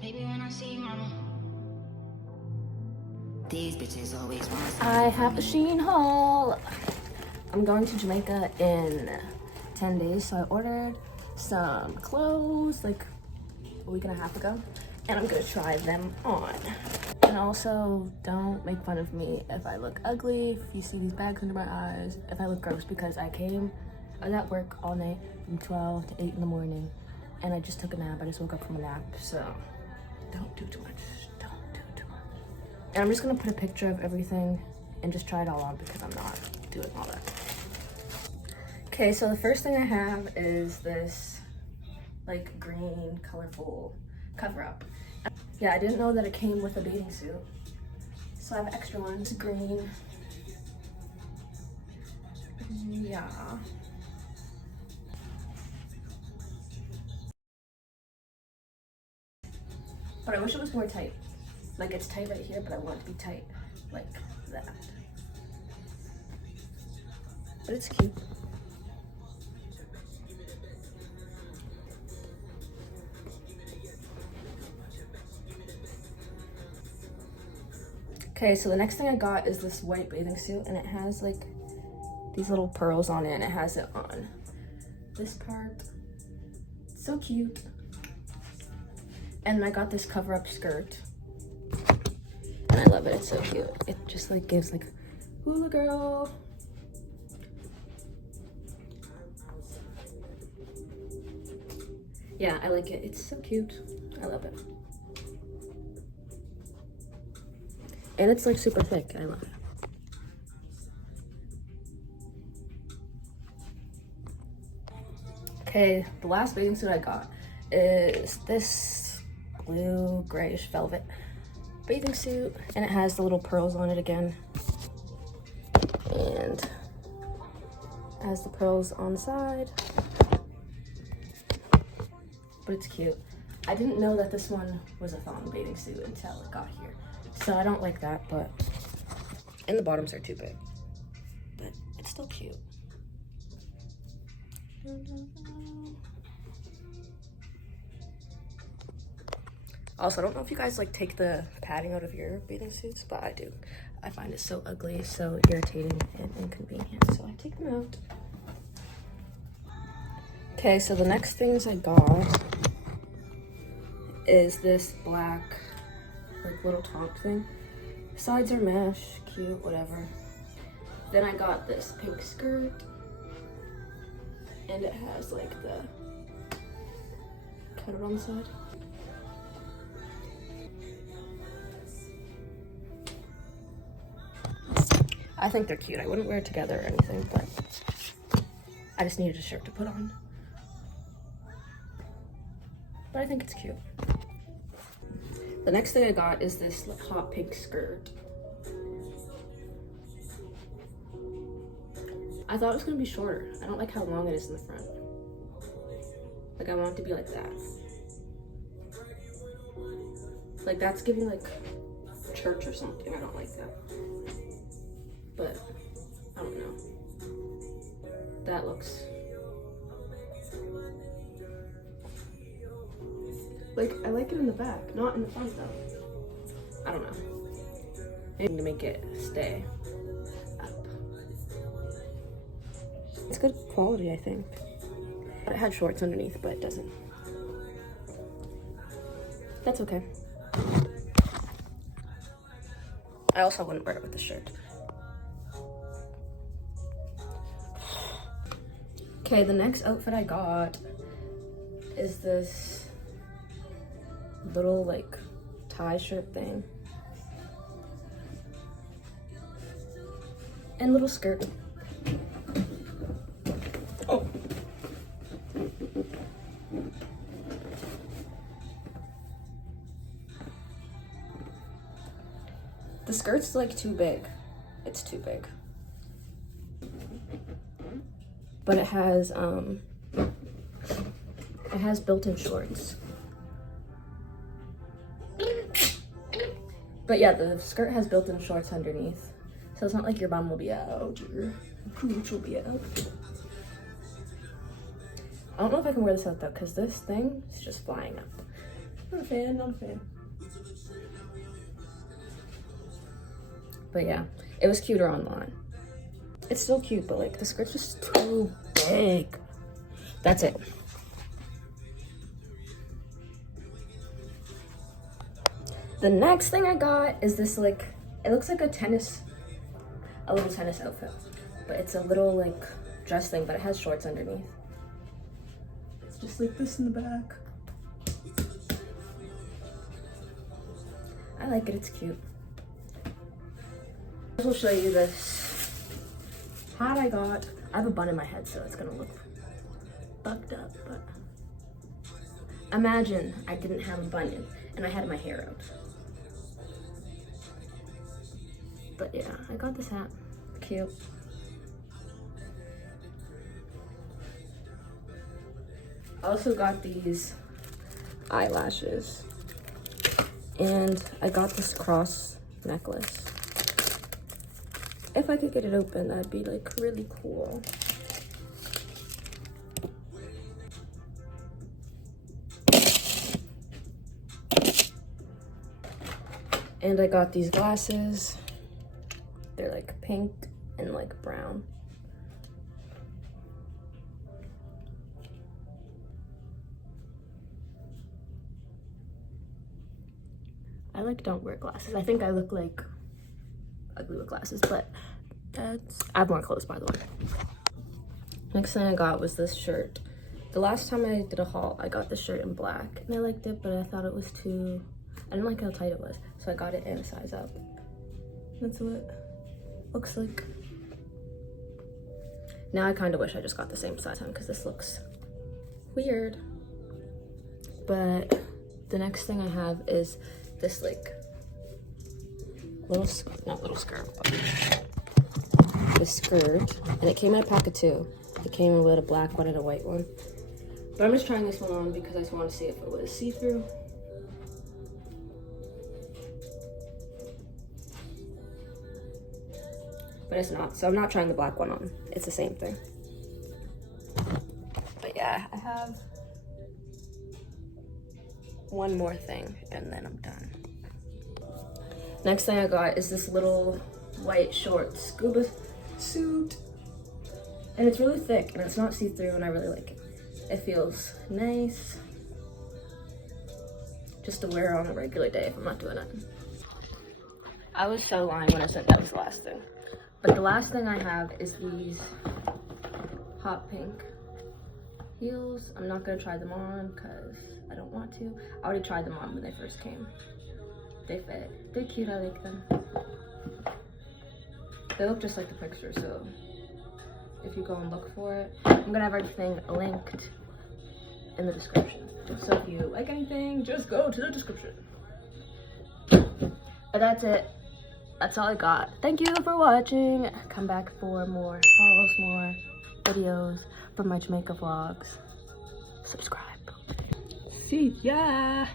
Maybe when I see mama. These bitches always want. I have a SHEIN haul. I'm going to Jamaica in 10 days, so I ordered some clothes like a week and a half ago, and I'm gonna try them on. And also, don't make fun of me if I look ugly, if you see these bags under my eyes, if I look gross, because I was at work all night from 12 to 8 in the morning, and I just took a nap. I just woke up from a nap, so don't do too much. Don't do too much. And I'm just gonna put a picture of everything and just try it all on because I'm not doing all that. Okay, so the first thing I have is this like green, colorful cover up. Yeah, I didn't know that it came with a bathing suit. So I have extra ones, green. Yeah. But I wish it was more tight. Like it's tight right here, but I want it to be tight like that. But it's cute. Okay, so the next thing I got is this white bathing suit, and it has like these little pearls on it, and it has it on this part. It's so cute. And I got this cover-up skirt, and I love it. It's so cute. It just like gives like hula girl. Yeah, I like it. It's so cute. I love it. And it's like super thick. I love it. Okay, the last bathing suit I got is this blue grayish velvet bathing suit, and it has the little pearls on it again, and it has the pearls on the side, but it's cute. I didn't know that this one was a thong bathing suit until it got here, so I don't like that, but and the bottoms are too big, but it's still cute. Also, I don't know if you guys like take the padding out of your bathing suits, but I do. I find it so ugly, so irritating and inconvenient, so I take them out. Okay, so the next things I got is this black like little top thing. Sides are mesh, cute, whatever. Then I got this pink skirt, and it has like the cutout on the side. I think they're cute. I wouldn't wear it together or anything, but I just needed a shirt to put on. But I think it's cute. The next thing I got is this like, hot pink skirt. I thought it was gonna be shorter. I don't like how long it is in the front. Like I want it to be like that. Like that's giving like church or something. I don't like that. But I don't know. That looks like I like it in the back, not in the front though. I don't know. Maybe to make it stay up. It's good quality, I think. It had shorts underneath, but it doesn't. That's okay. I also wouldn't wear it with the shirt. Okay, the next outfit I got is this little like tie shirt thing and little skirt. Oh. The skirt's like too big. It's too big. But it has built-in shorts. But yeah, the skirt has built-in shorts underneath. So it's not like your bum will be out, your cooch will be out. I don't know if I can wear this out though, because this thing is just flying up. Not a fan, not a fan. But yeah, it was cuter online. It's still cute, but like the skirt's just too big. That's it. The next thing I got is this like, it looks like a little tennis outfit, but it's a little like dress thing, but it has shorts underneath. It's just like this in the back. I like it, it's cute. I will show you this hat I got. I have a bun in my head, so it's gonna look fucked up, but imagine I didn't have a bun and I had my hair out. But yeah, I got this hat. Cute. I also got these eyelashes. And I got this cross necklace. If I could get it open, that'd be like really cool. And I got these glasses. They're like pink and like brown. I like don't wear glasses. I think I look like ugly with glasses, but I have more clothes, by the way. Next thing I got was this shirt. The last time I did a haul, I got this shirt in black and I liked it, but I thought it was too, I didn't like how tight it was. So I got it in a size up. That's what it looks like. Now I kind of wish I just got the same size on because this looks weird. But the next thing I have is this like not little skirt, but this skirt, and it came in a pack of 2. It came in with a black one and a white one, but I'm just trying this one on because I just want to see if it was see-through. But it's not, so I'm not trying the black one on. It's the same thing. But yeah, I have one more thing and then I'm done. Next thing I got is this little white short scuba suit. And it's really thick and it's not see-through and I really like it. It feels nice just to wear on a regular day if I'm not doing it. I was so lying when I said that was the last thing. But the last thing I have is these hot pink heels. I'm not gonna try them on because I don't want to. I already tried them on when they first came. They fit. They're cute, I like them. They look just like the picture, so if you go and look for it, I'm gonna have everything linked in the description. So if you like anything, just go to the description. But that's it. That's all I got. Thank you for watching. Come back for more hauls, more videos from my Jamaica vlogs. Subscribe. See ya.